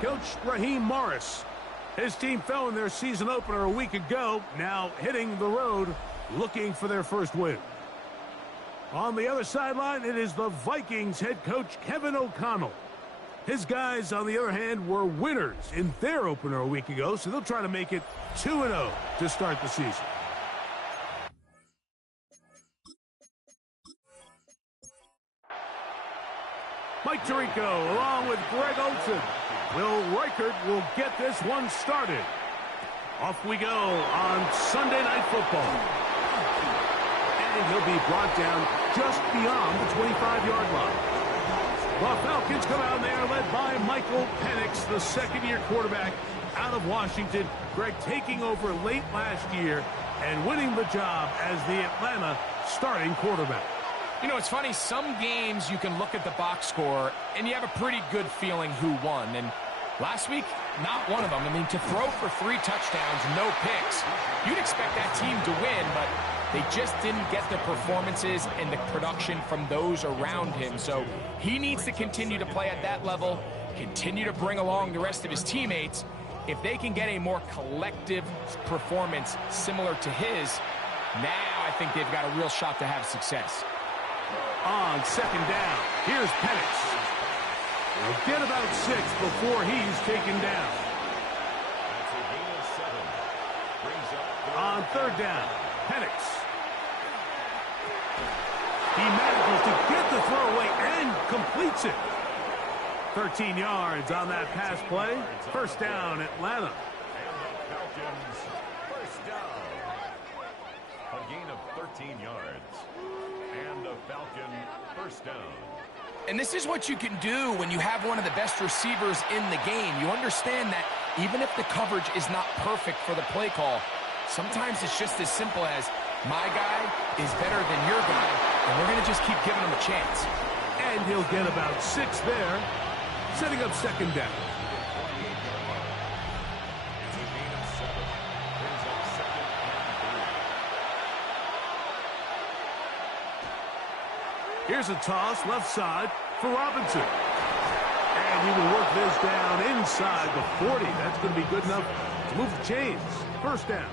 coach Raheem Morris. His team fell in their season opener a week ago, now hitting the road, looking for their first win. On the other sideline, it is the Vikings head coach Kevin O'Connell. His guys, on the other hand, were winners in their opener a week ago, so they'll try to make it 2-0 to start the season. Mike Tirico along with Greg Olson. Will Reichert will get this one started. Off we go on Sunday Night Football. And he'll be brought down just beyond the 25-yard line. The Falcons come out there led by Michael Penix, the second-year quarterback out of Washington. Greg taking over late last year and winning the job as the Atlanta starting quarterback. You know, it's funny, some games you can look at the box score and you have a pretty good feeling who won. And last week, not one of them. I mean, to throw for 3 touchdowns, no picks, you'd expect that team to win, but they just didn't get the performances and the production from those around him. So he needs to continue to play at that level, continue to bring along the rest of his teammates. If they can get a more collective performance similar to his, now I think they've got a real shot to have success. On second down, here's Penix. He'll get about 6 before he's taken down. On third down, Penix. He manages to get the throw away and completes it. 13 yards on that pass play. First down, Atlanta. And the Falcons, first down. A gain of 13 yards. And the Falcon, first down. And this is what you can do when you have one of the best receivers in the game. You understand that even if the coverage is not perfect for the play call, sometimes it's just as simple as, my guy is better than your guy, and we're going to just keep giving him a chance. And he'll get about 6 there, setting up second down. Here's a toss left side for Robinson. And he will work this down inside the 40. That's going to be good enough to move the chains. First down.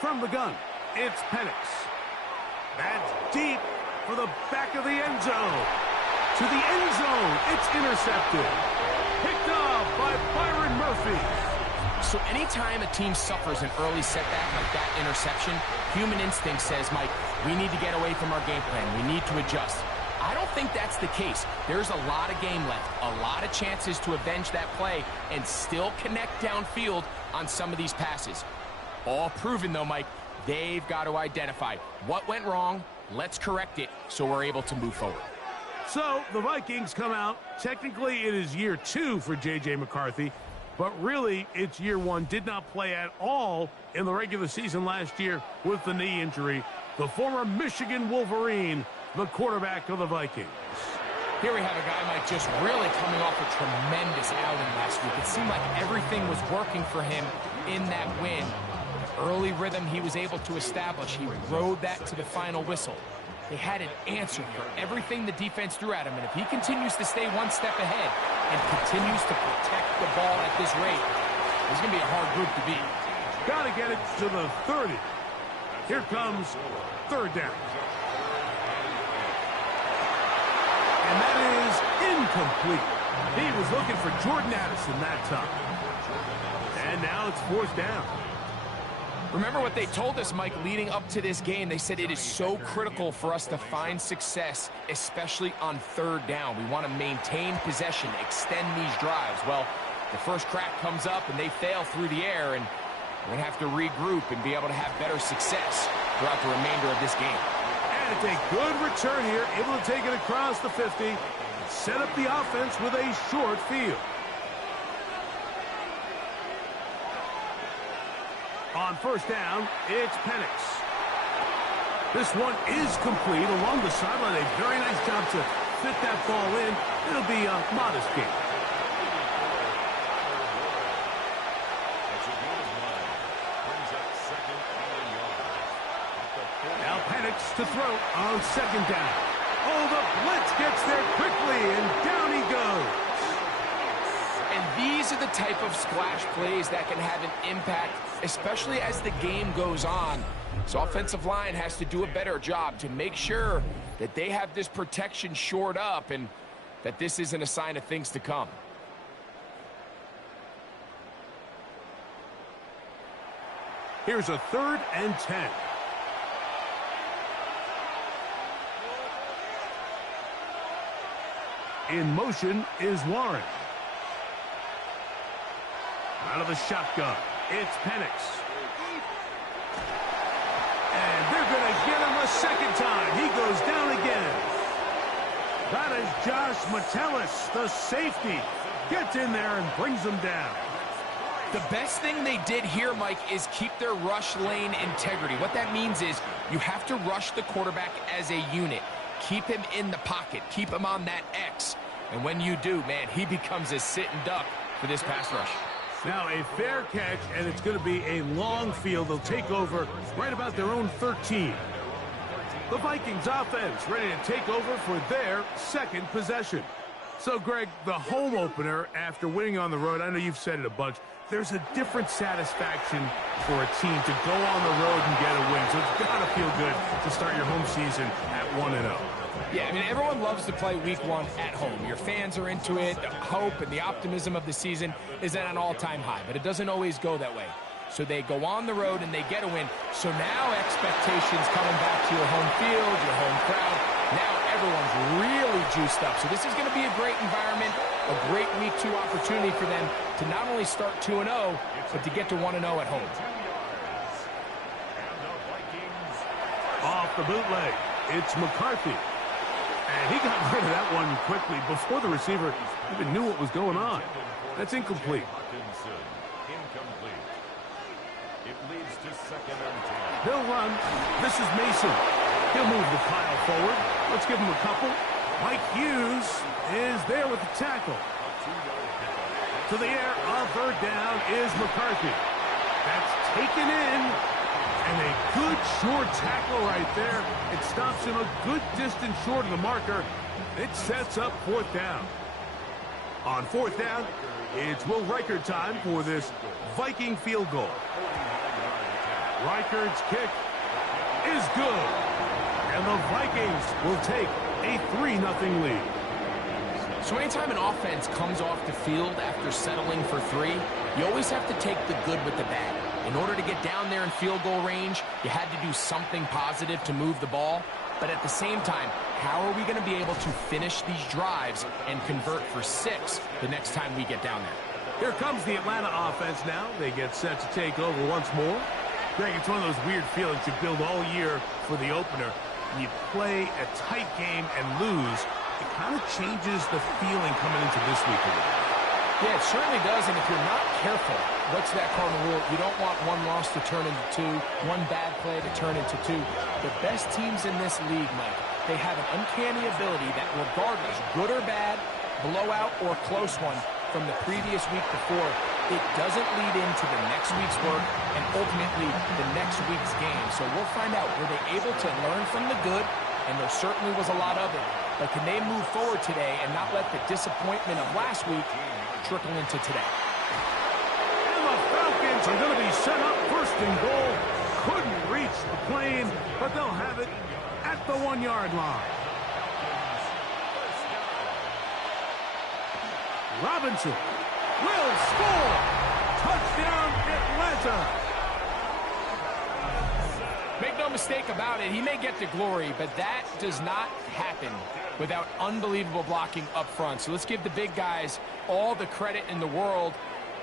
From the gun, it's Penix. That's deep for the back of the end zone. To the end zone, it's intercepted. Picked off by Byron Murphy. So anytime a team suffers an early setback like that interception, human instinct says, Mike, we need to get away from our game plan. We need to adjust. I don't think that's the case. There's a lot of game left, a lot of chances to avenge that play and still connect downfield on some of these passes. All proven, though, Mike, they've got to identify what went wrong, let's correct it so we're able to move forward. So the Vikings come out. Technically, it is year 2 for J.J. McCarthy. But really, it's year 1. Did not play at all in the regular season last year with the knee injury. The former Michigan Wolverine, the quarterback of the Vikings. Here we have a guy, Mike, just really coming off a tremendous outing last week. It seemed like everything was working for him in that win. The early rhythm he was able to establish, he rode that to the final whistle. They had an answer for everything the defense threw at him, and if he continues to stay one step ahead and continues to protect the ball at this rate, it's going to be a hard group to beat. Got to get it to the 30. Here comes third down. And that is incomplete. He was looking for Jordan Addison that time. And now it's fourth down. Remember what they told us, Mike, leading up to this game. They said it is so critical for us to find success, especially on third down. We want to maintain possession, extend these drives. Well, the first crack comes up and they fail through the air, and we're going to have to regroup and be able to have better success throughout the remainder of this game. And it's a good return here, able to take it across the 50, set up the offense with a short field. On first down, it's Penix. This one is complete along the sideline. A very nice job to fit that ball in. It'll be a modest gain. Now Penix to throw on second down. Oh, the blitz gets there quickly, and down he goes. And these are the type of splash plays that can have an impact, especially as the game goes on. So offensive line has to do a better job to make sure that they have this protection shored up and that this isn't a sign of things to come. Here's a 3rd and 10. In motion is Warren. Out of the shotgun, it's Penix. And they're going to get him a second time. He goes down again. That is Josh Metellus, the safety. Gets in there and brings him down. The best thing they did here, Mike, is keep their rush lane integrity. What that means is you have to rush the quarterback as a unit. Keep him in the pocket. Keep him on that X. And when you do, man, he becomes a sitting duck for this pass rush. Now a fair catch, and it's going to be a long field. They'll take over right about their own 13. The Vikings offense ready to take over for their second possession. So, Greg, the home opener after winning on the road, I know you've said it a bunch, there's a different satisfaction for a team to go on the road and get a win. So it's got to feel good to start your home season at 1-0. Yeah, I mean, everyone loves to play week 1 at home. Your fans are into it. The hope and the optimism of the season is at an all-time high, but it doesn't always go that way. So they go on the road and they get a win. So now expectations coming back to your home field, your home crowd. Now everyone's really juiced up. So this is going to be a great environment, a great week 2 opportunity for them to not only start 2-0, but to get to 1-0 at home. Off the bootleg, it's McCarthy. And he got rid of that one quickly before the receiver even knew what was going on. That's incomplete. It leads to 2nd and 10. He'll run. This is Mason. He'll move the pile forward. Let's give him a couple. Mike Hughes is there with the tackle. To the air, a 3rd down is McCarthy. That's taken in. And a good short tackle right there. It stops him a good distance short of the marker. It sets up 4th down. On 4th down, it's Will Reichard time for this Viking field goal. Reichard's kick is good. And the Vikings will take a 3-0 lead. So anytime an offense comes off the field after settling for 3, you always have to take the good with the bad. In order to get down there in field goal range, you had to do something positive to move the ball. But at the same time, how are we going to be able to finish these drives and convert for 6 the next time we get down there? Here comes the Atlanta offense now. They get set to take over once more. Greg, it's one of those weird feelings you build all year for the opener. You play a tight game and lose. It kind of changes the feeling coming into this week. Yeah, it certainly does, and if you're not careful, what's that cardinal rule? You don't want one loss to turn into 2, one bad play to turn into 2. The best teams in this league, Mike, they have an uncanny ability that regardless, good or bad, blowout or close one from the previous week before, it doesn't lead into the next week's work and ultimately the next week's game. So we'll find out, were they able to learn from the good? And there certainly was a lot of it. But can they move forward today and not let the disappointment of last week trickle into today? And the Falcons are going to be set up 1st and goal. Couldn't reach the plane, but they'll have it at the 1-yard line. Robinson will score. Touchdown Atlanta. Make no mistake about it, he may get the glory, but that does not happen without unbelievable blocking up front. So let's give the big guys all the credit in the world.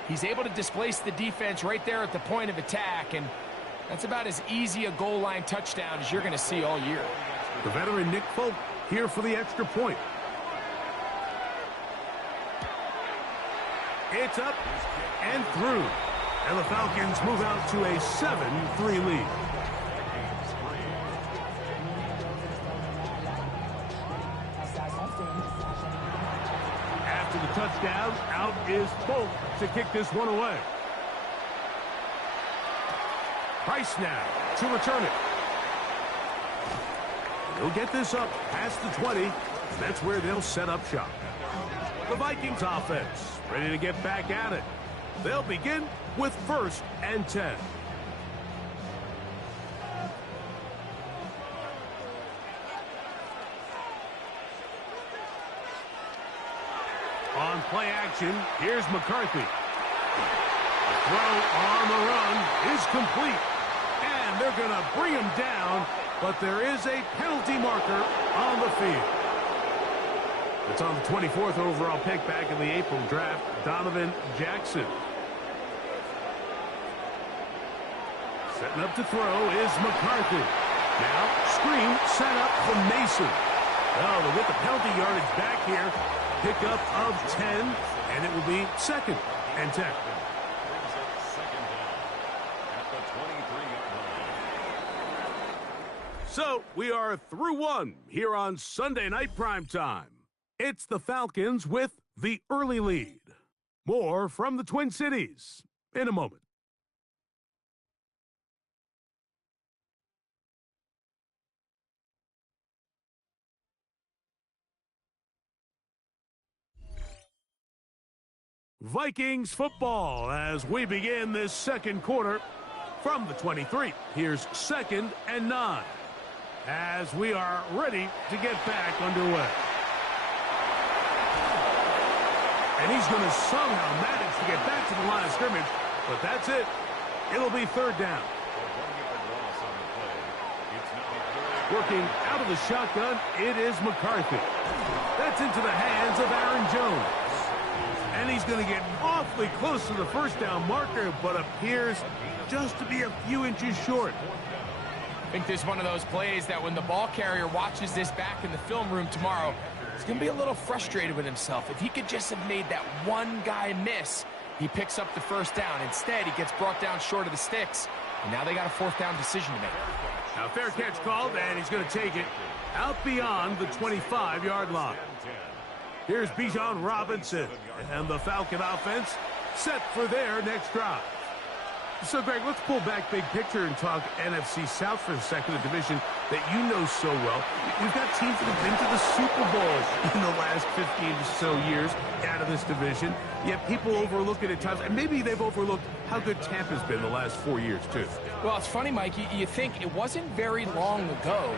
He's able to displace the defense right there at the point of attack, and that's about as easy a goal line touchdown as you're going to see all year. The veteran Nick Folk here for the extra point. It's up and through. And the Falcons move out to a 7-3 lead. After the touchdown, out is Folk to kick this one away. Price now to return it. He'll get this up past the 20. That's where they'll set up shop. The Vikings offense ready to get back at it. They'll begin with 1st and 10. On play action, here's McCarthy. The throw on the run is complete. And they're going to bring him down, but there is a penalty marker on the field. It's on the 24th overall pick back in the April draft, Donovan Jackson. Setting up to throw is McCarthy. Now, screen set up for Mason. Oh, they'll get the penalty yardage back here. Pickup of 10, and it will be 2nd and 10. So, we are through one here on Sunday Night Primetime. It's the Falcons with the early lead. More from the Twin Cities in a moment. Vikings football as we begin this second quarter from the 23. Here's 2nd and 9 as we are ready to get back underway. And he's going to somehow manage to get back to the line of scrimmage, but that's it. It'll be 3rd down. Working out of the shotgun, it is McCarthy. That's into the hands of Aaron Jones. And he's going to get awfully close to the 1st down marker, but appears just to be a few inches short. I think this is one of those plays that when the ball carrier watches this back in the film room tomorrow, he's going to be a little frustrated with himself. If he could just have made that one guy miss, he picks up the 1st down. Instead, he gets brought down short of the sticks, and now they got a 4th down decision to make. Now, fair catch called, and he's going to take it out beyond the 25-yard line. Here's Bijan Robinson, and the Falcon offense set for their next drive. So, Greg, let's pull back big picture and talk NFC South for a second, a division that you know so well. We've got teams that have been to the Super Bowl in the last 15 or so years out of this division, yet people overlook it at times, and maybe they've overlooked how good Tampa's been the last 4 years, too. Well, it's funny, Mike, you think it wasn't very long ago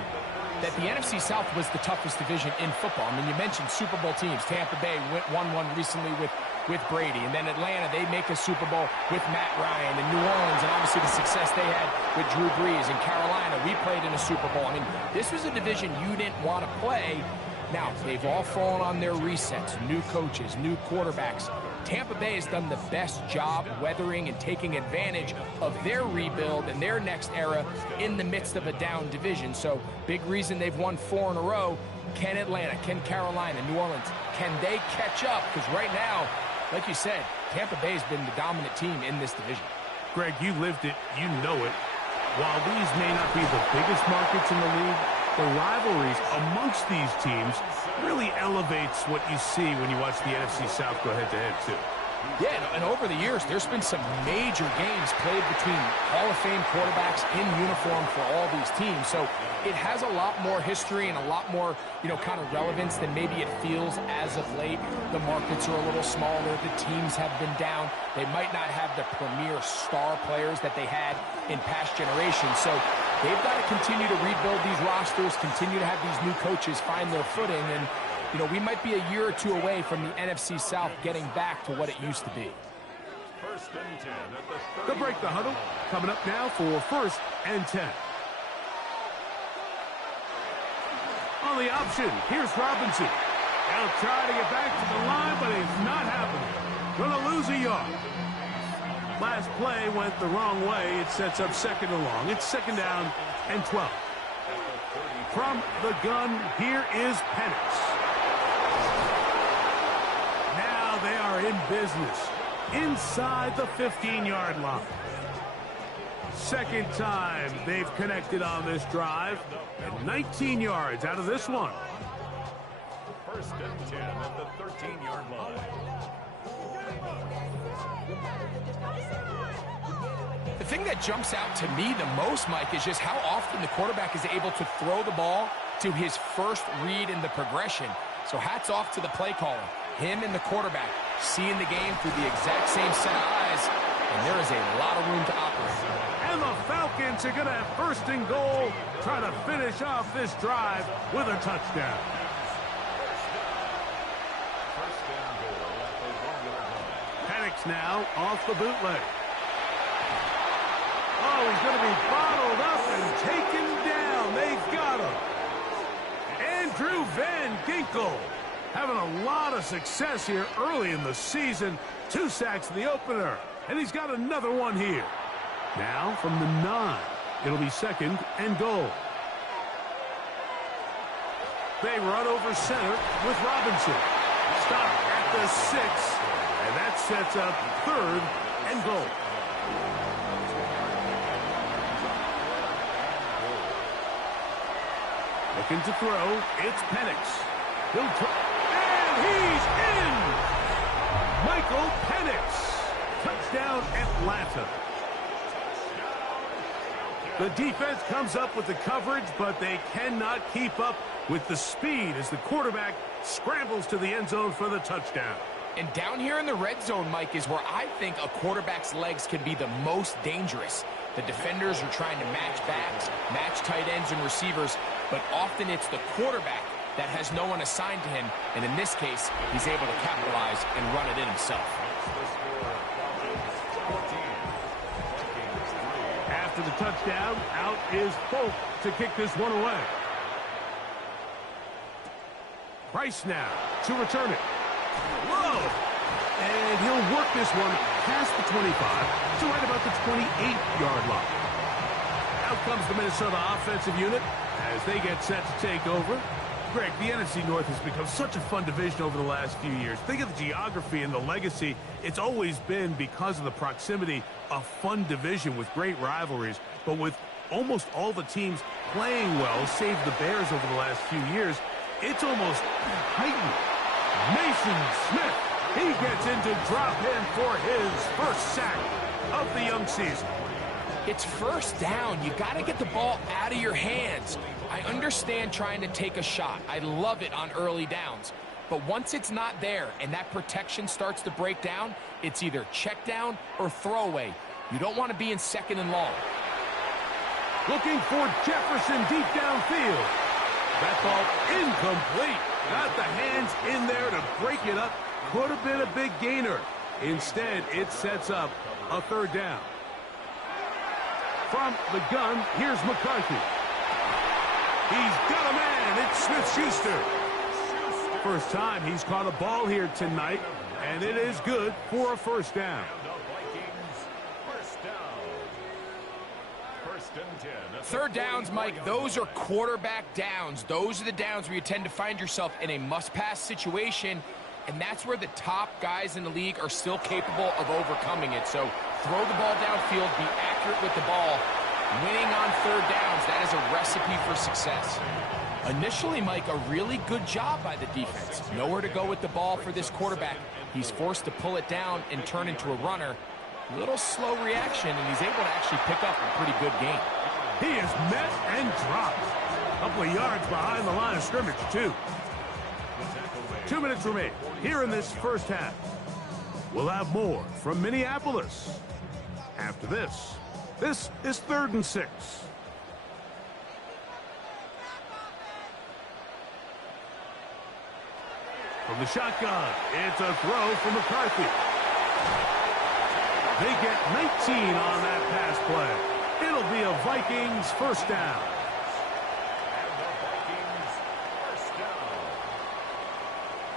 that the NFC South was the toughest division in football. I mean, you mentioned Super Bowl teams. Tampa Bay won one recently with Brady. And then Atlanta, they make a Super Bowl with Matt Ryan. And New Orleans, and obviously the success they had with Drew Brees. And Carolina, we played in a Super Bowl. I mean, this was a division you didn't want to play. Now, they've all fallen on their resets. New coaches, new quarterbacks. Tampa Bay has done the best job weathering and taking advantage of their rebuild and their next era in the midst of a down division. So, big reason they've won 4 in a row. Can Atlanta, can Carolina, New Orleans, can they catch up? Because right now, like you said, Tampa Bay has been the dominant team in this division. Greg, you lived it, you know it. While these may not be the biggest markets in the league, the rivalries amongst these teams really elevates what you see when you watch the NFC South go head-to-head, too. Yeah, and over the years, there's been some major games played between Hall of Fame quarterbacks in uniform for all these teams. So it has a lot more history and a lot more, kind of relevance than maybe it feels as of late. The markets are a little smaller. The teams have been down. They might not have the premier star players that they had in past generations. So they've got to continue to rebuild these rosters, continue to have these new coaches find their footing, and we might be a year or two away from the NFC South getting back to what it used to be. They'll break the huddle. Coming up now for 1st and 10. On the option, here's Robinson. He'll try to get back to the line, but it's not happening. Gonna lose a yard. Last play went the wrong way. It sets up 2nd and long. It's 2nd down and 12. From the gun, here is Penix. Now they are in business inside the 15-yard line. Second time they've connected on this drive, and 19 yards out of this one. 1st and 10 at the 13-yard line. The thing that jumps out to me the most, Mike, is just how often the quarterback is able to throw the ball to his first read in the progression. So hats off to the play caller. Him and the quarterback seeing the game through the exact same set of eyes, and there is a lot of room to operate. And the Falcons are going to have first and goal, trying to finish off this drive with a touchdown. Penix now off the bootleg. Oh, he's going to be bottled up and taken down. They've got him. Andrew Van Ginkel having a lot of success here early in the season. 2 sacks in the opener, and he's got another one here. Now from the 9, it'll be second and goal. They run over center with Robinson. Stop at the 6, and that sets up third and goal. Looking to throw, it's Penix. He'll try, and he's in! Michael Penix. Touchdown, Atlanta. The defense comes up with the coverage, but they cannot keep up with the speed as the quarterback scrambles to the end zone for the touchdown. And down here in the red zone, Mike, is where I think a quarterback's legs can be the most dangerous. The defenders are trying to match backs, match tight ends and receivers, but often it's the quarterback that has no one assigned to him, and in this case, he's able to capitalize and run it in himself. After the touchdown, out is Folk to kick this one away. Price now to return it. Whoa! And he'll work this one past the 25 to right about the 28-yard line. Out comes the Minnesota offensive unit as they get set to take over. Greg, the NFC North has become such a fun division over the last few years. Think of the geography and the legacy. It's always been, because of the proximity, a fun division with great rivalries. But with almost all the teams playing well, save the Bears over the last few years, it's almost heightened. Mason Smith, he gets into drop in for his first sack of the young season. It's first down. You got to get the ball out of your hands. I understand trying to take a shot. I love it on early downs. But once it's not there and that protection starts to break down, it's either check down or throwaway. You don't want to be in second and long. Looking for Jefferson deep downfield. That ball incomplete. Got the hands in there to break it up. Could have been a big gainer. Instead, it sets up a third down. From the gun, here's McCarthy. He's got a man. It's Smith-Schuster. First time he's caught a ball here tonight, and it is good for a first down. Third downs, Mike, those are quarterback downs. Those are the downs where you tend to find yourself in a must-pass situation, and that's where the top guys in the league are still capable of overcoming it. So throw the ball downfield, be accurate with the ball. Winning on third downs, that is a recipe for success. Initially, Mike, a really good job by the defense. Nowhere to go with the ball for this quarterback. He's forced to pull it down and turn into a runner. A little slow reaction, and he's able to actually pick up a pretty good gain. He is met and dropped. A couple of yards behind the line of scrimmage, too. 2 minutes remain here in this first half. We'll have more from Minneapolis after this. This is 3rd and 6. From the shotgun, it's a throw from McCarthy. They get 19 on that pass play. It'll be a Vikings first down. And the Vikings first down.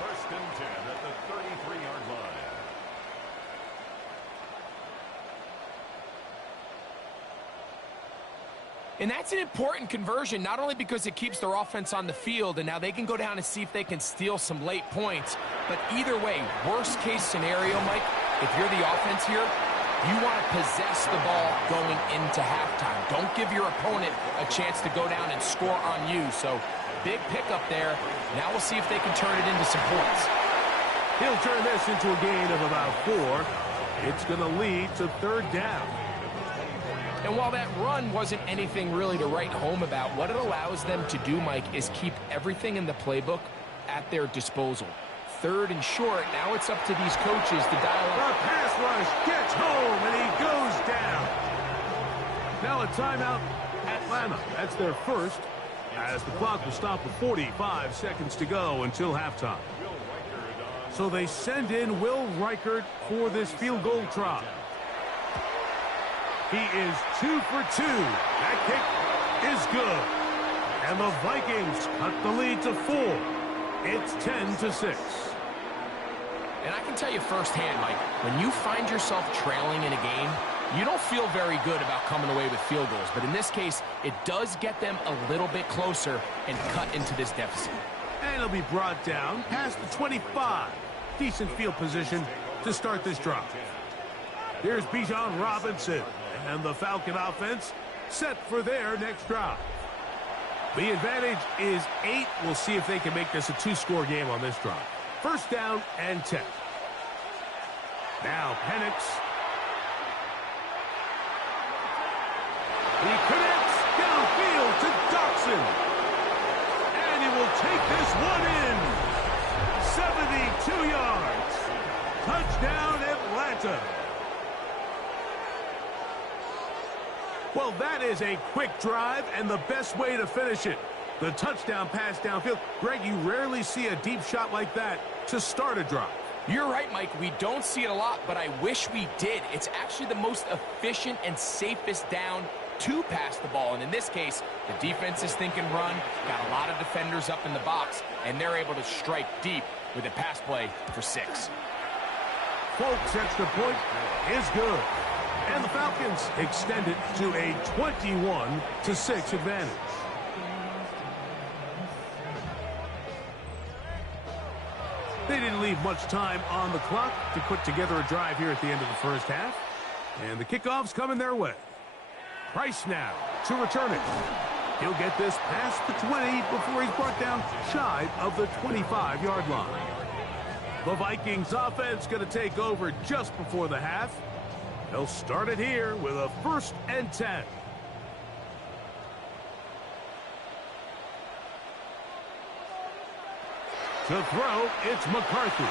1st and 10 at the 33-yard line. And that's an important conversion, not only because it keeps their offense on the field, and now they can go down and see if they can steal some late points. But either way, worst case scenario, Mike, if you're the offense here, you want to possess the ball going into halftime. Don't give your opponent a chance to go down and score on you. So big pickup there. Now we'll see if they can turn it into some points. He'll turn this into a gain of about 4. It's going to lead to 3rd down. And while that run wasn't anything really to write home about, what it allows them to do, Mike, is keep everything in the playbook at their disposal. Third and short, now it's up to these coaches to dial up. The pass rush gets home, and he goes down. Now a timeout, Atlanta. That's their first, as the clock will stop with 45 seconds to go until halftime. So they send in Will Reichert for this field goal try. He is 2 for 2. That kick is good. And the Vikings cut the lead to 4. It's 10-6. And I can tell you firsthand, Mike, when you find yourself trailing in a game, you don't feel very good about coming away with field goals. But in this case, it does get them a little bit closer and cut into this deficit. And it'll be brought down past the 25. Decent field position to start this drive. Here's Bijan Robinson. And the Falcon offense set for their next drive. The advantage is 8. We'll see if they can make this a 2-score game on this drive. First down and 10. Now Penix. He connects downfield to Dotson. And he will take this one in. 72 yards. Touchdown Atlanta. Well, that is a quick drive and the best way to finish it. The touchdown pass downfield. Greg, you rarely see a deep shot like that to start a drive. You're right, Mike. We don't see it a lot, but I wish we did. It's actually the most efficient and safest down to pass the ball. And in this case, the defense is thinking run, got a lot of defenders up in the box, and they're able to strike deep with a pass play for 6. Folks, extra point is good. And the Falcons extend it to a 21-6 advantage. They didn't leave much time on the clock to put together a drive here at the end of the first half. And the kickoff's coming their way. Price now to return it. He'll get this past the 20 before he's brought down shy of the 25-yard line. The Vikings offense going to take over just before the half. They'll start it here with a 1st and 10. To throw, it's McCarthy.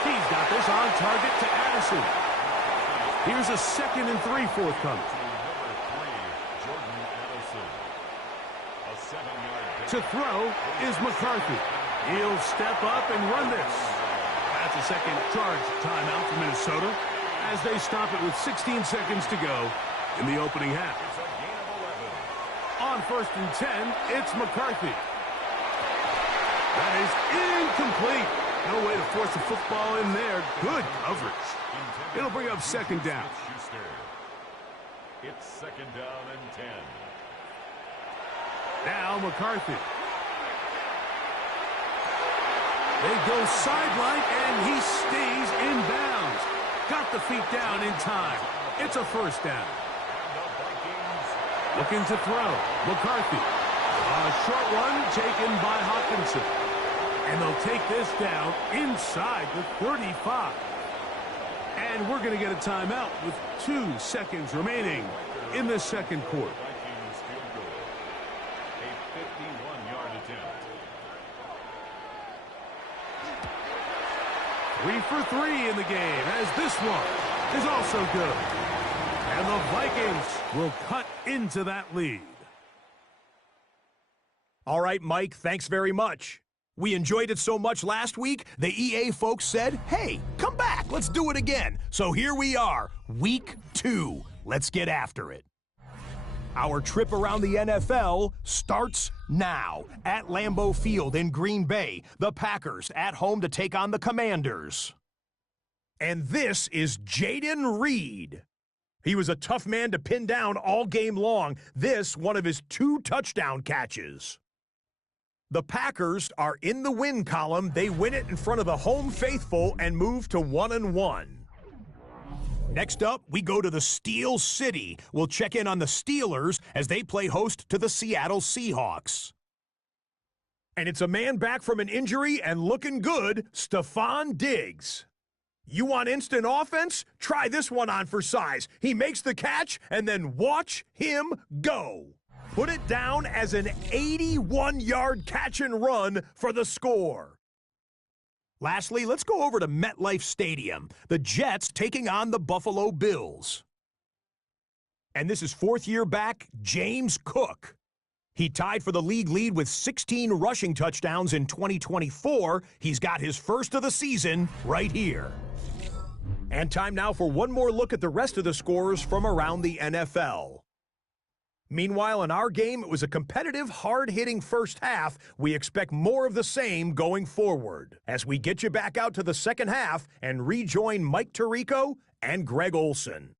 He's got this on target to Addison. Here's a 2nd and 3 forthcoming. To throw is McCarthy. He'll step up and run this. That's a second charge timeout for Minnesota, as they stop it with 16 seconds to go in the opening half. On 1st and 10, it's McCarthy. That is incomplete. No way to force the football in there. Good coverage. It'll bring up 2nd down. It's 2nd down and 10. Now McCarthy. They go sideline, and he stays in bounds. Got the feet down in time. It's a 1st down. Looking to throw. McCarthy. A short one taken by Hawkinson. And they'll take this down inside the 35. And we're going to get a timeout with 2 seconds remaining in the second quarter. 3 for 3 in the game, as this one is also good. And the Vikings will cut into that lead. All right, Mike, thanks very much. We enjoyed it so much last week, the EA folks said, hey, come back, let's do it again. So here we are, week 2. Let's get after it. Our trip around the NFL starts now at Lambeau Field in Green Bay. The Packers at home to take on the Commanders. And this is Jaden Reed. He was a tough man to pin down all game long. This, one of his 2 touchdown catches. The Packers are in the win column. They win it in front of the home faithful and move to 1-1. Next up, we go to the Steel City. We'll check in on the Steelers as they play host to the Seattle Seahawks. And it's a man back from an injury and looking good, Stephon Diggs. You want instant offense? Try this one on for size. He makes the catch, and then watch him go. Put it down as an 81-yard catch and run for the score. Lastly, let's go over to MetLife Stadium. The Jets taking on the Buffalo Bills. And this is fourth-year back, James Cook. He tied for the league lead with 16 rushing touchdowns in 2024. He's got his first of the season right here. And time now for one more look at the rest of the scores from around the NFL. Meanwhile, in our game, it was a competitive, hard-hitting first half. We expect more of the same going forward as we get you back out to the second half and rejoin Mike Tirico and Greg Olson.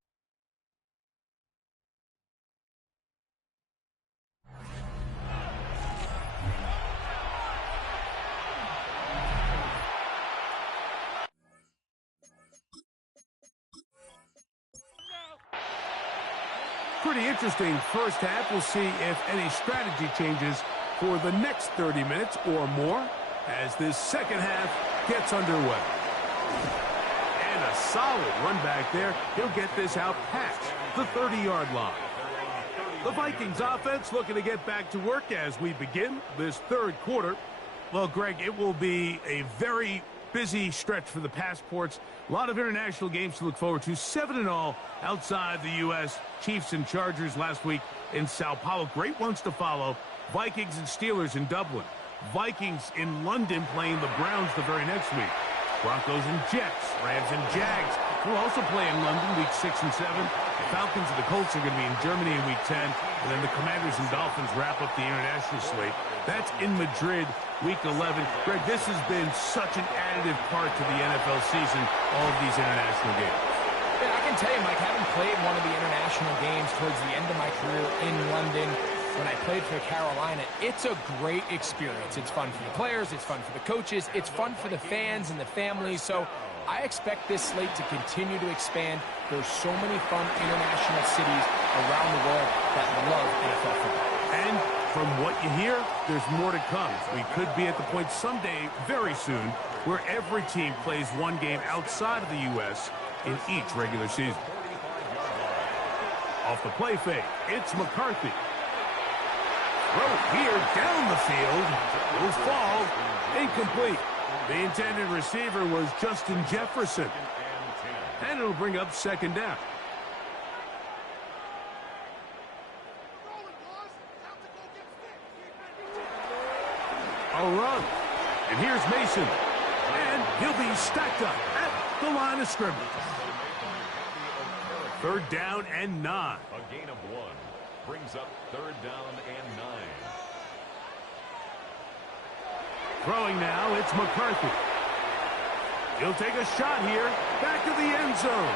Pretty interesting first half. We'll see if any strategy changes for the next 30 minutes or more as this second half gets underway. And a solid run back there. He'll get this out past the 30-yard line. The Vikings offense looking to get back to work as we begin this third quarter. Well, Greg, it will be a very busy stretch for the Passports. A lot of international games to look forward to. 7 in all outside the U.S. Chiefs and Chargers last week in Sao Paulo. Great ones to follow. Vikings and Steelers in Dublin. Vikings in London playing the Browns the very next week. Broncos and Jets. Rams and Jags will also play in London week 6 and 7. The Falcons and the Colts are going to be in Germany in week 10. And then the Commanders and Dolphins wrap up the international slate. That's in Madrid week 11. Greg, this has been such an additive part to the NFL season, all of these international games. Yeah, I can tell you, Mike, having played one of the international games towards the end of my career in London, when I played for Carolina, it's a great experience. It's fun for the players, it's fun for the coaches, it's fun for the fans and the families. So I expect this slate to continue to expand. There's so many fun international cities around the world that love NFL football. And from what you hear, there's more to come. We could be at the point someday, very soon, where every team plays one game outside of the U.S. in each regular season. Off the play fake, it's McCarthy. Throw here down the field. Will fall. Incomplete. The intended receiver was Justin Jefferson. And it'll bring up second down. A run. And here's Mason. And he'll be stacked up at the line of scrimmage. Third down and 9. A gain of 1 brings up third down and 9. Throwing now, it's McCarthy. He'll take a shot here. Back of the end zone.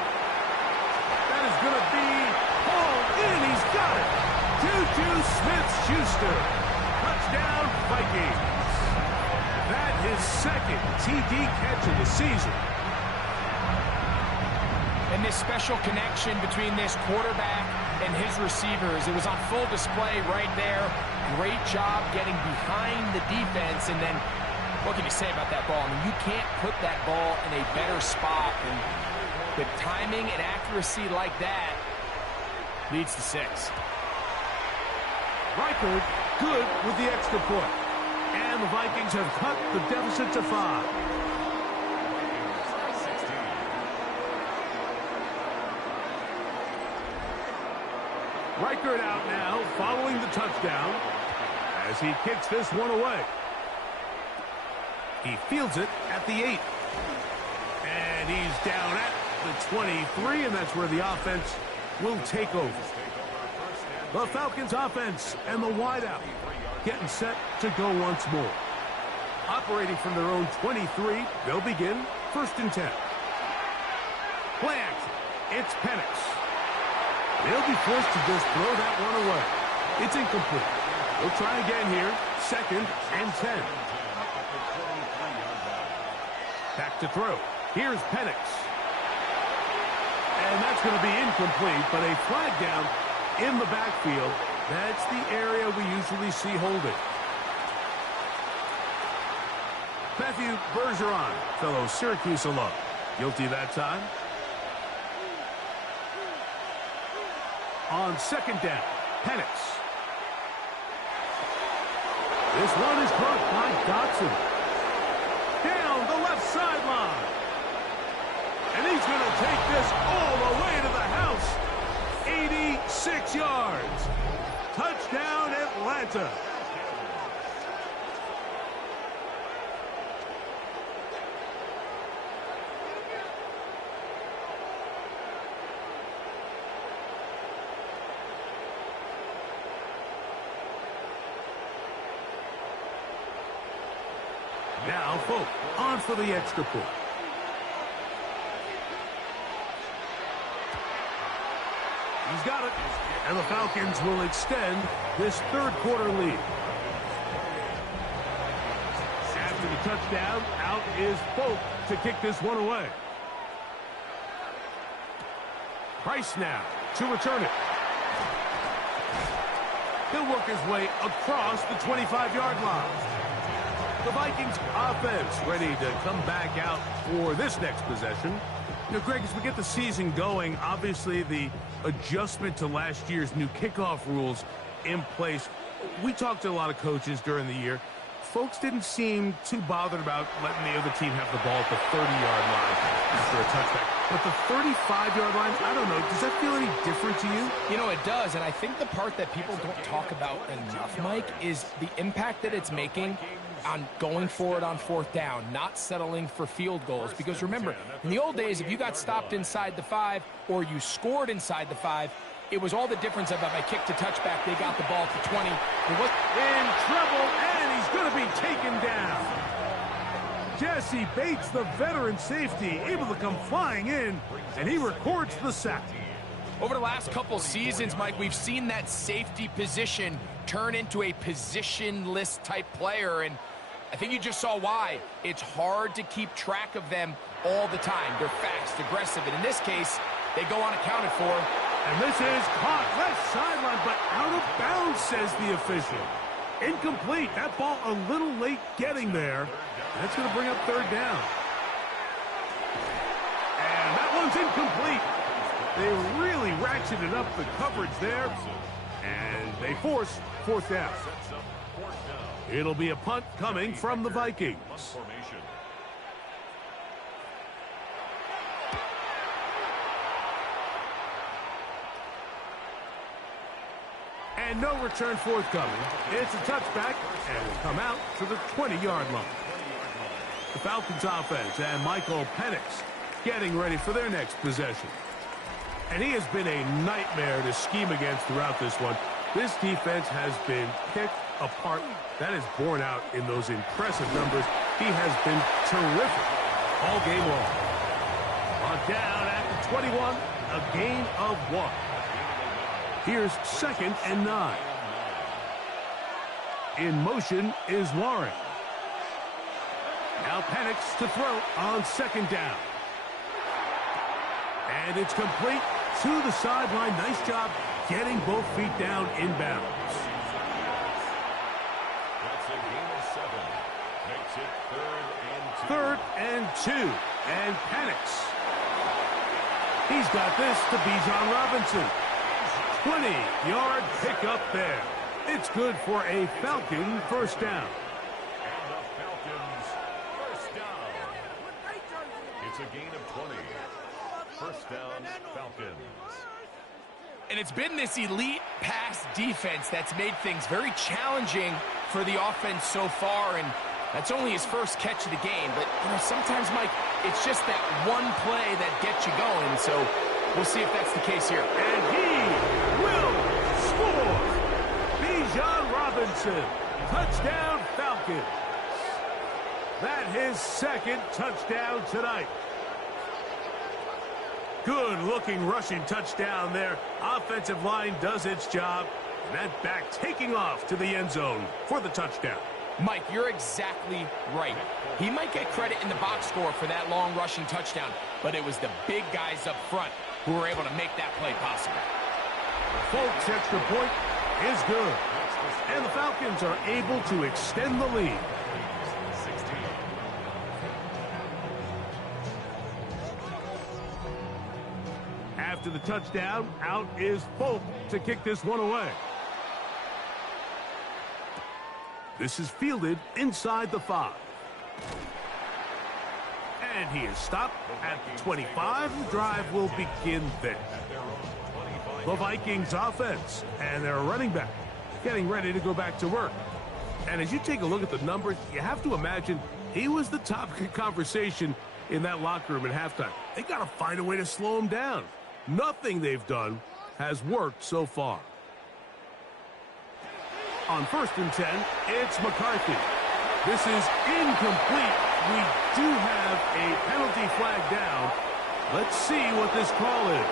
That is going to be hauled in. He's got it. Juju Smith-Schuster. Touchdown, Vikings. That his second TD catch of the season. And this special connection between this quarterback and his receivers, it was on full display right there. Great job getting behind the defense, and then what can you say about that ball? I mean, you can't put that ball in a better spot, and the timing and accuracy like that leads to 6. Reichard good with the extra point. And the Vikings have cut the deficit to 5. Reichard out now, following the touchdown, as he kicks this one away. He fields it at the 8. And he's down at the 23, and that's where the offense will take over. The Falcons offense and the wideout getting set to go once more. Operating from their own 23, they'll begin 1st and 10. Play action. It's Penix. They'll be forced to just throw that one away. It's incomplete. They'll try again here. 2nd and 10. Back to throw. Here's Penix. And that's going to be incomplete, but a flag down in the backfield. That's the area we usually see holding. Matthew Bergeron, fellow Syracuse alum. Guilty that time. On second down, Penix. This one is caught by Dotson. Down the left sideline. And he's going to take this all the way to the house. 86 yards. Touchdown, Atlanta. Now, Folk on for the extra point. He's got it. And the Falcons will extend this third quarter lead. After the touchdown, out is Folk to kick this one away. Price now to return it. He'll work his way across the 25-yard line. The Vikings offense ready to come back out for this next possession. You know, Greg, as we get the season going, obviously the adjustment to last year's new kickoff rules in place. We talked to a lot of coaches during the year. Folks didn't seem too bothered about letting the other team have the ball at the 30-yard line after a touchback. But the 35-yard line, I don't know, does that feel any different to you? You know, it does, and I think the part that people don't talk about enough, Mike, is the impact that it's making on going for it on fourth down, not settling for field goals. Because remember, in the old days, if you got stopped inside the 5 or you scored inside the 5, it was all the difference of if I kicked a touchback, they got the ball to 20. In trouble, and he's going to be taken down. Jesse Bates, the veteran safety, able to come flying in, and he records the sack. Over the last couple seasons, Mike, we've seen that safety position turn into a positionless type player, and I think you just saw why. It's hard to keep track of them all the time. They're fast, aggressive, and in this case, they go unaccounted for. And this is caught left sideline, but out of bounds, says the official. Incomplete. That ball a little late getting there. That's going to bring up third down. And that one's incomplete. They really ratcheted up the coverage there, and they force fourth down. It'll be a punt coming from the Vikings. And no return forthcoming. It's a touchback, and will come out to the 20-yard line. The Falcons offense and Michael Penix getting ready for their next possession. And he has been a nightmare to scheme against throughout this one. This defense has been picked apart. That is borne out in those impressive numbers. He has been terrific all game long. On down at the 21, a gain of 1. Here's 2nd and 9. In motion is Warren. Now Penix to throw on 2nd down. And it's complete to the sideline. Nice job getting both feet down inbounds. That's a gain of 7. Makes it 3rd and 2. And Penix. He's got this to Bijan Robinson. 20-yard pickup there. It's good for a Falcon first down. And the Falcons first down. It's a gain of 20. First down, Falcons. And it's been this elite pass defense that's made things very challenging for the offense so far, and that's only his first catch of the game. But you know, sometimes, Mike, it's just that one play that gets you going, so we'll see if that's the case here. And he will score! Bijan Robinson, touchdown Falcons. That his 2nd touchdown tonight. Good-looking rushing touchdown there. Offensive line does its job. And that back taking off to the end zone for the touchdown. Mike, you're exactly right. He might get credit in the box score for that long rushing touchdown, but it was the big guys up front who were able to make that play possible. Folks, extra point is good. And the Falcons are able to extend the lead. the touchdown. Out is Folk to kick this one away. This is fielded inside the 5. And he is stopped at the 25. The drive will begin there. The Vikings offense and their running back getting ready to go back to work. And as you take a look at the numbers, you have to imagine he was the topic of conversation in that locker room at halftime. They got to find a way to slow him down. Nothing they've done has worked so far. On 1st and 10, it's McCarthy. This is incomplete. We do have a penalty flag down. Let's see what this call is.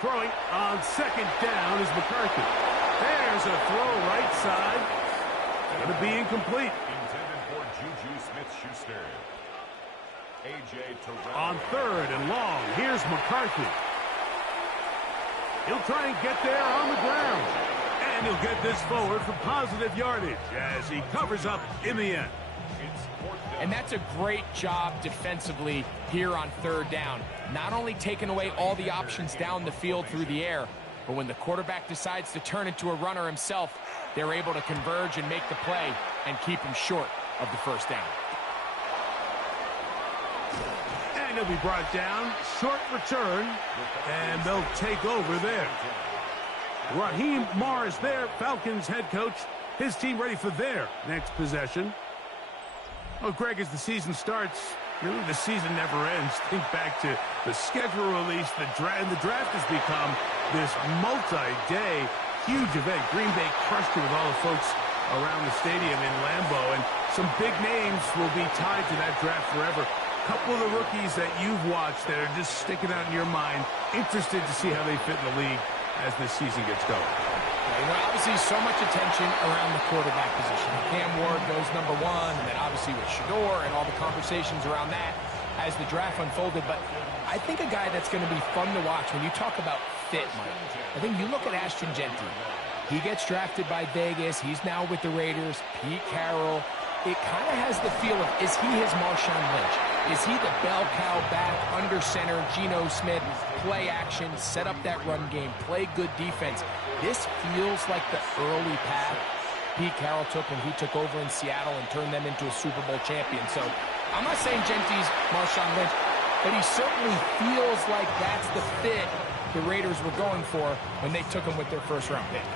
Throwing on 2nd down is McCarthy. There's a throw right side. Going to be incomplete. Intended for Juju Smith-Schuster. A.J. Terrell. On 3rd and long, here's McCarthy. He'll try and get there on the ground. And he'll get this forward for positive yardage as he covers up in the end. And that's a great job defensively here on 3rd down. Not only taking away all the options down the field through the air, but when the quarterback decides to turn into a runner himself, they're able to converge and make the play and keep him short of the 1st down. And he'll be brought down, short return, and they'll take over there. Raheem Morris there, Falcons head coach. His team ready for their next possession. Oh, Greg, as the season starts, really the season never ends. Think back to the schedule release, the draft has become this multi-day huge event. Green Bay crushed it with all the folks around the stadium in Lambeau, and some big names will be tied to that draft forever. A couple of the rookies that you've watched that are just sticking out in your mind, interested to see how they fit in the league as this season gets going. You know, obviously so much attention around the quarterback position. Cam Ward goes number 1, and then obviously with Shador and all the conversations around that as the draft unfolded. But I think a guy that's going to be fun to watch when you talk about fit, Mike, I think you look at Ashton Genty. He gets drafted by Vegas. He's now with the Raiders. Pete Carroll. It kind of has the feel of, is he his Marshawn Lynch? Is he the bell cow back, under center, Geno Smith, play action, set up that run game, play good defense? This feels like the early path Pete Carroll took when he took over in Seattle and turned them into a Super Bowl champion. So I'm not saying Genty's Marshawn Lynch, but he certainly feels like that's the fit the Raiders were going for when they took him with their 1st round pick.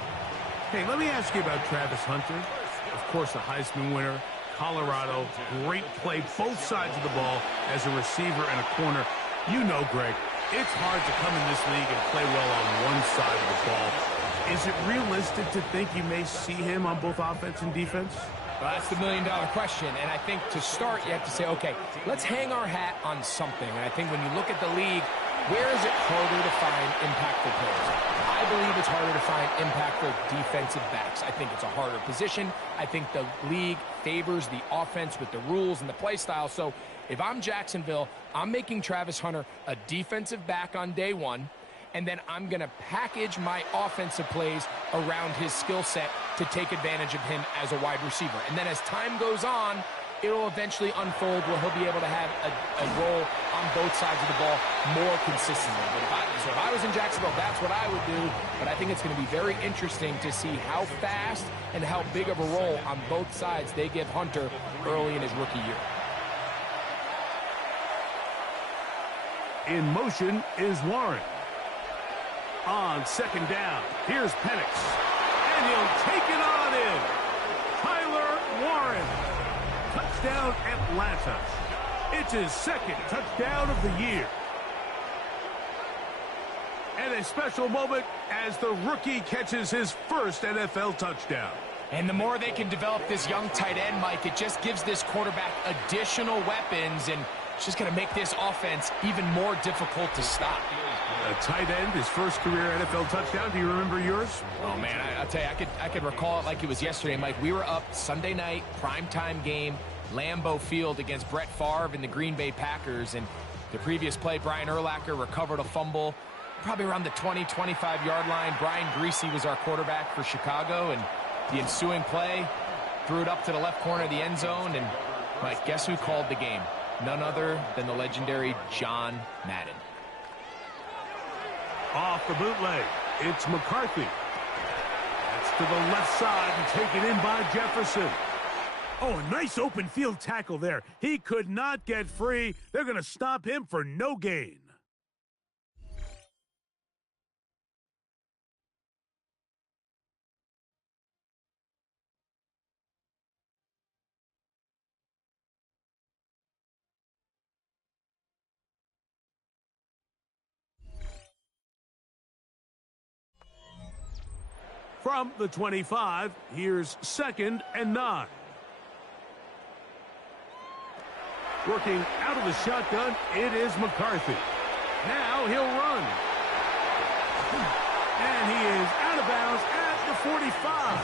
Hey, let me ask you about Travis Hunter. Of course, the Heisman winner. Colorado, great play, both sides of the ball as a receiver and a corner. You know, Greg, it's hard to come in this league and play well on one side of the ball. Is it realistic to think you may see him on both offense and defense? Well, that's the million-dollar question, and I think to start, you have to say, okay, let's hang our hat on something. And I think when you look at the league, where is it harder to find impactful players? I believe it's harder to find impactful defensive backs. I think it's a harder position. I think the league favors the offense with the rules and the play style. So if I'm Jacksonville, I'm making Travis Hunter a defensive back on day 1, and then I'm going to package my offensive plays around his skill set to take advantage of him as a wide receiver. And then as time goes on, it'll eventually unfold where he'll be able to have a role on both sides of the ball more consistently. But if I was in Jacksonville, that's what I would do. But I think it's going to be very interesting to see how fast and how big of a role on both sides they give Hunter early in his rookie year. In motion is Warren. On 2nd down, here's Penix. And he'll take it on in. Tyler Warren. Touchdown, Atlanta. It's his 2nd touchdown of the year. And a special moment as the rookie catches his 1st NFL touchdown. And the more they can develop this young tight end, Mike, it just gives this quarterback additional weapons, and it's just going to make this offense even more difficult to stop. A tight end, his 1st career NFL touchdown. Do you remember yours? Oh, man, I'll tell you, I could recall it like it was yesterday, Mike. We were up Sunday night, primetime game, Lambeau Field against Brett Favre and the Green Bay Packers. And the previous play, Brian Urlacher recovered a fumble. probably around the 20, 25-yard line. Brian Greasy was our quarterback for Chicago, and the ensuing play threw it up to the left corner of the end zone, and Mike, guess who called the game? None other than the legendary John Madden. Off the bootleg, it's McCarthy. That's to the left side and taken in by Jefferson. Oh, a nice open field tackle there. He could not get free. They're going to stop him for no gain. From the 25, here's 2nd and 9. Working out of the shotgun, it is McCarthy. Now he'll run. And he is out of bounds at the 45.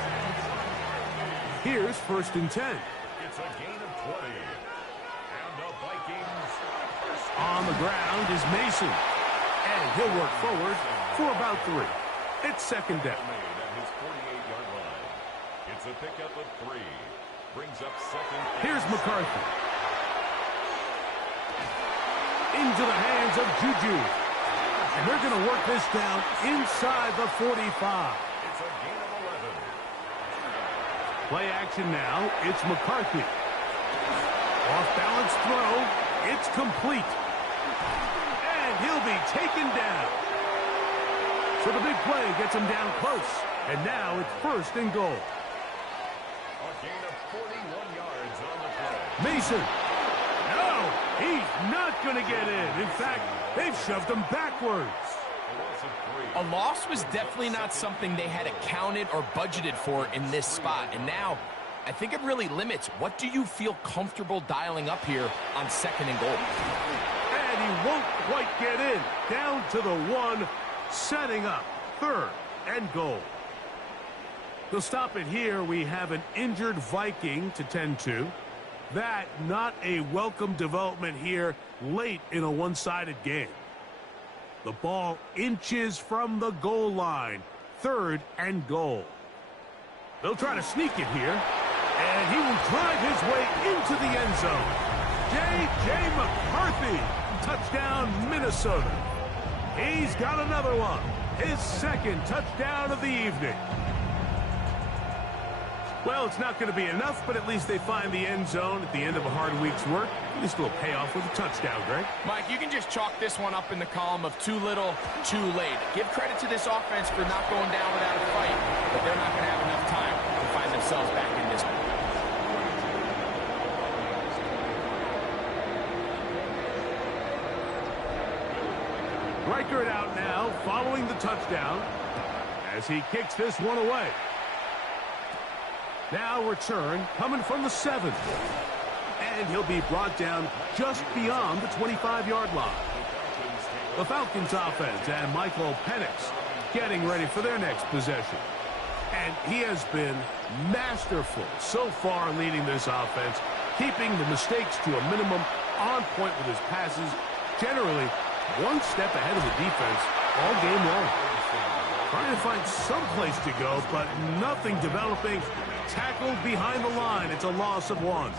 Here's 1st and 10. It's a gain of 20. And the Vikings. On the ground is Mason. And he'll work forward for about 3. It's 2nd down. His 48-yard line. It's a pickup of 3. Brings up 2nd. Here's McCarthy. Into the hands of Juju. And they're going to work this down inside the 45. It's a gain of 11. Play action now. It's McCarthy. Off-balance throw. It's complete. And he'll be taken down. So the big play gets him down close. And now it's 1st and goal. A gain of 41 yards on the play. Mason. No, he's not going to get in. In fact, they've shoved him backwards. A loss was definitely not something they had accounted or budgeted for in this spot. And now, I think it really limits what do you feel comfortable dialing up here on 2nd and goal. And he won't quite get in. Down to the 1, setting up 3rd and goal. They'll stop it here. We have an injured Viking to tend to. That not a welcome development here late in a one-sided game. The ball inches from the goal line. 3rd and goal. They'll try to sneak it here. And he will drive his way into the end zone. J.J. McCarthy. Touchdown, Minnesota. He's got another one. His 2nd touchdown of the evening. Well, it's not going to be enough, but at least they find the end zone at the end of a hard week's work. At least a little payoff with a touchdown, Greg. Mike, you can just chalk this one up in the column of too little, too late. Give credit to this offense for not going down without a fight, but they're not going to have enough time to find themselves back in this one. Reichert out now, following the touchdown, as he kicks this one away. Now return coming from the 7th. And he'll be brought down just beyond the 25-yard line. The Falcons offense and Michael Penix getting ready for their next possession. And he has been masterful so far leading this offense, keeping the mistakes to a minimum, on point with his passes, generally one step ahead of the defense all game long. Trying to find some place to go, but nothing developing. Tackled behind the line. It's a loss of 1.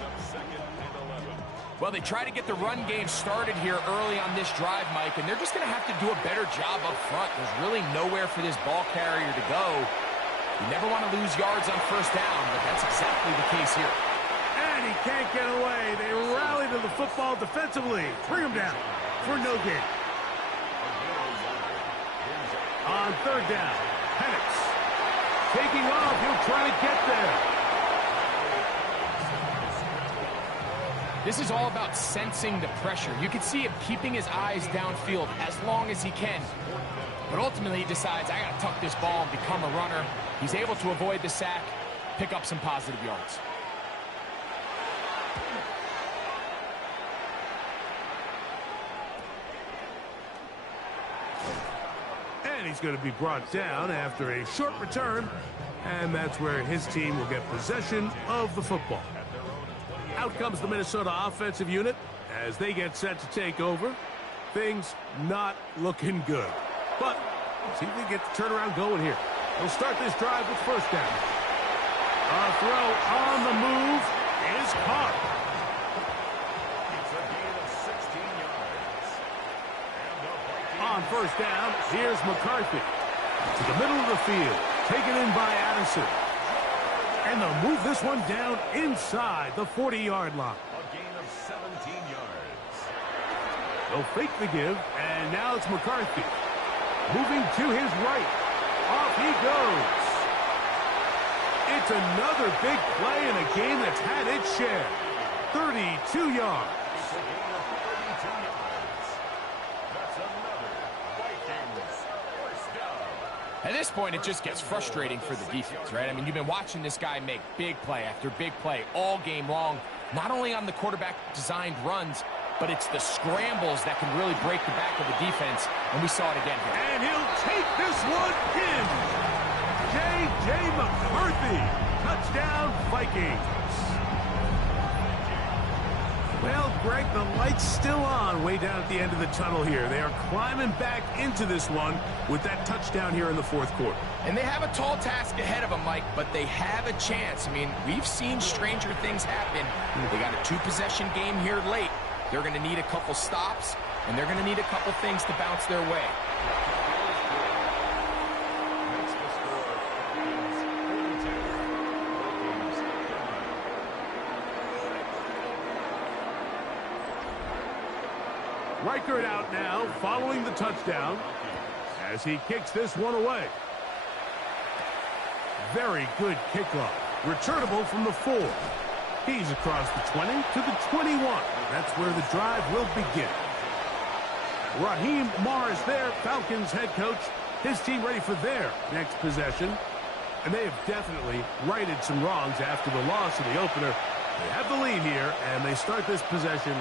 Well, they try to get the run game started here early on this drive, Mike, and they're just going to have to do a better job up front. There's really nowhere for this ball carrier to go. You never want to lose yards on 1st down, but that's exactly the case here. And he can't get away. They rally to the football defensively. Bring him down for no gain. On 3rd down, Penix taking off. He'll try to get there. This is all about sensing the pressure. You can see him keeping his eyes downfield as long as he can. But ultimately he decides, I got to tuck this ball and become a runner. He's able to avoid the sack, pick up some positive yards. And he's going to be brought down after a short return. And that's where his team will get possession of the football. Out comes the Minnesota offensive unit as they get set to take over. Things not looking good. But see if they get the turnaround going here. They'll start this drive with first down. A throw on the move is caught. It's a gain of 16 yards. On first down, here's McCarthy. To the middle of the field, taken in by Addison. And they'll move this one down inside the 40-yard line. A gain of 17 yards. They'll fake the give, and now it's McCarthy. Moving to his right. Off he goes. It's another big play in a game that's had its share. 32 yards. It's a gain of 32 yards. That's another Vikings first down. At this point, it just gets frustrating for the defense, right? I mean, you've been watching this guy make big play after big play all game long, not only on the quarterback-designed runs, but it's the scrambles that can really break the back of the defense, and we saw it again here. And he'll take this one in. J.J. McCarthy. Touchdown, Vikings. Well, Greg, the light's still on way down at the end of the tunnel here. They are climbing back into this one with that touchdown here in the fourth quarter. And they have a tall task ahead of them, Mike, but they have a chance. I mean, we've seen stranger things happen. They got a two-possession game here late. They're going to need a couple stops, and they're going to need a couple things to bounce their way. Makes the score Vikings 42. Vikings denied. Reichert out now, following the touchdown, as he kicks this one away. Very good kickoff. Returnable from the 4. He's across the 20 to the 21. That's where the drive will begin. Raheem Morris there, Falcons head coach. His team ready for their next possession. And they have definitely righted some wrongs after the loss in the opener. They have the lead here, and they start this possession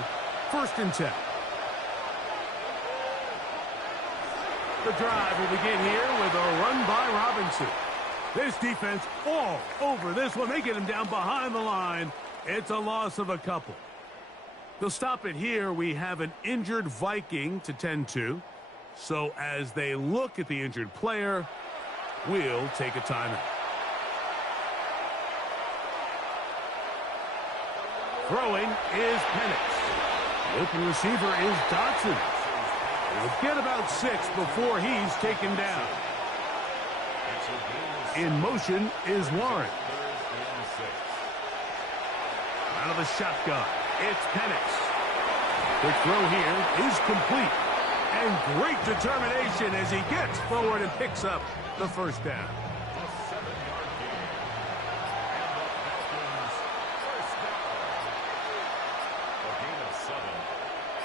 1st and 10. The drive will begin here with a run by Robinson. This defense all over this one. They get him down behind the line. It's a loss of a couple. They'll stop it here. We have an injured Viking to tend to. So as they look at the injured player, we'll take a timeout. Throwing is Penix. The open receiver is Dotson. He'll get about 6 before he's taken down. In motion is Warren. Out of the shotgun, it's Penix. The throw here is complete. And great determination as he gets forward and picks up the first down. A 7-yard gain. And the Falcons first down. A gain of 7.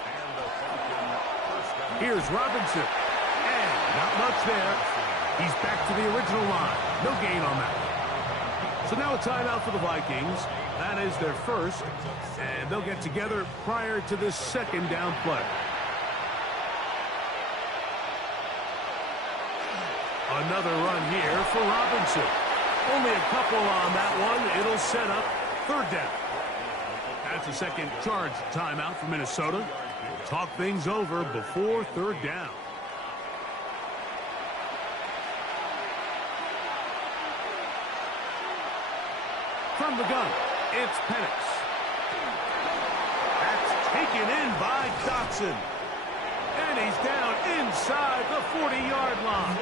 And the Falcons first down. Here's Robinson. And not much there. He's back to the original line. No gain on that. So now a timeout for the Vikings. That is their first. And they'll get together prior to this second down play. Another run here for Robinson. Only a couple on that one. It'll set up 3rd down. That's a second charge timeout for Minnesota. We'll talk things over before 3rd down. From the gun, it's Penix. That's taken in by Dotson. And he's down inside the 40-yard line.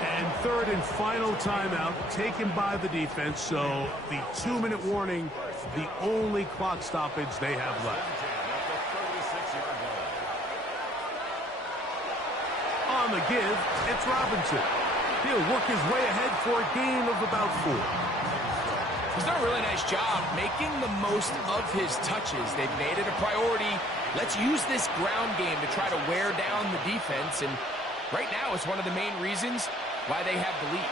And 3rd and final timeout taken by the defense. So the 2-minute warning, the only clock stoppage they have left. On the give, it's Robinson. He'll work his way ahead for a gain of about 4. He's done a really nice job making the most of his touches. They've made it a priority. Let's use this ground game to try to wear down the defense. And right now, it's one of the main reasons why they have the lead.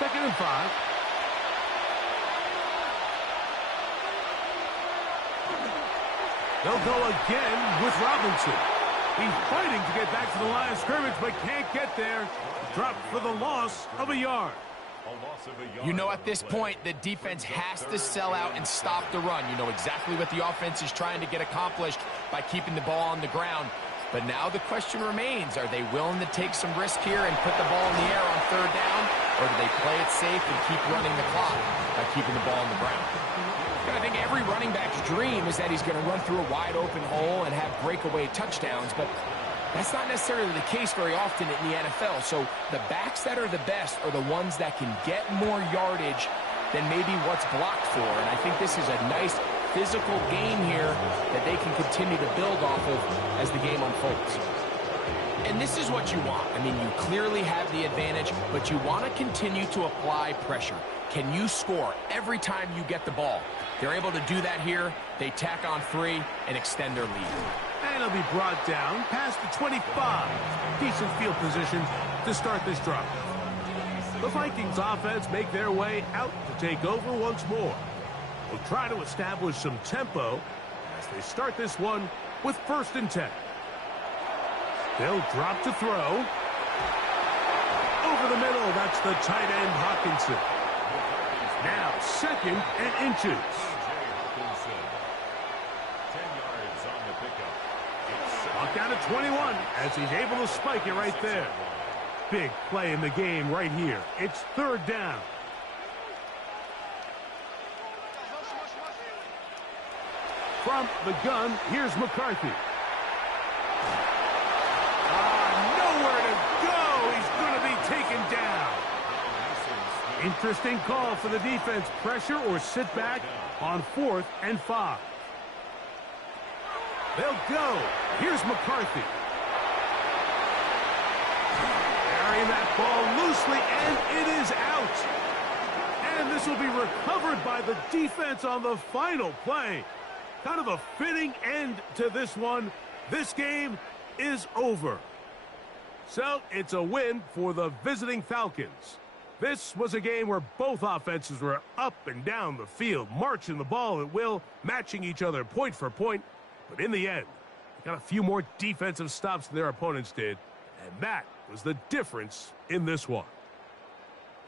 2nd and 5. They'll go again with Robinson. He's fighting to get back to the line of scrimmage, but can't get there. Dropped for the loss of a yard. You know, at this point, the defense has to sell out and stop the run. You know exactly what the offense is trying to get accomplished by keeping the ball on the ground. But now the question remains, are they willing to take some risk here and put the ball in the air on third down? Or do they play it safe and keep running the clock by keeping the ball on the ground? And I think every running back's dream is that he's going to run through a wide open hole and have breakaway touchdowns, but that's not necessarily the case very often in the NFL. So the backs that are the best are the ones that can get more yardage than maybe what's blocked for. And I think this is a nice physical game here that they can continue to build off of as the game unfolds. And this is what you want. I mean, you clearly have the advantage, but you want to continue to apply pressure. Can you score every time you get the ball? They're able to do that here. They tack on 3 and extend their lead. And it'll be brought down past the 25. Decent field position to start this drive. The Vikings offense make their way out to take over once more. They'll try to establish some tempo as they start this one with 1st and 10. They'll drop to throw. Over the middle, that's the tight end Hawkinson. Now 2nd and inches. 10 yards on the pickup. Walk down to 21 as he's able to spike it right there. Big play in the game right here. It's 3rd down. From the gun, here's McCarthy. Nowhere to go. He's going to be taken down. Interesting call for the defense. Pressure or sit back on 4th and 5. They'll go. Here's McCarthy. Carrying that ball loosely, and it is out. And this will be recovered by the defense on the final play. Kind of a fitting end to this one. This game is over. So it's a win for the visiting Falcons. This was a game where both offenses were up and down the field, marching the ball at will, matching each other point for point. But in the end, they got a few more defensive stops than their opponents did, and that was the difference in this one.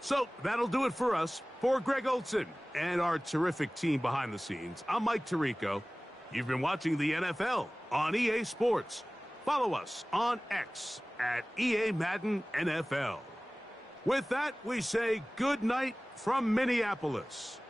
So that'll do it for us. For Greg Olson and our terrific team behind the scenes, I'm Mike Tirico. You've been watching the NFL on EA Sports. Follow us on X at EA Madden NFL. With that, we say good night from Minneapolis.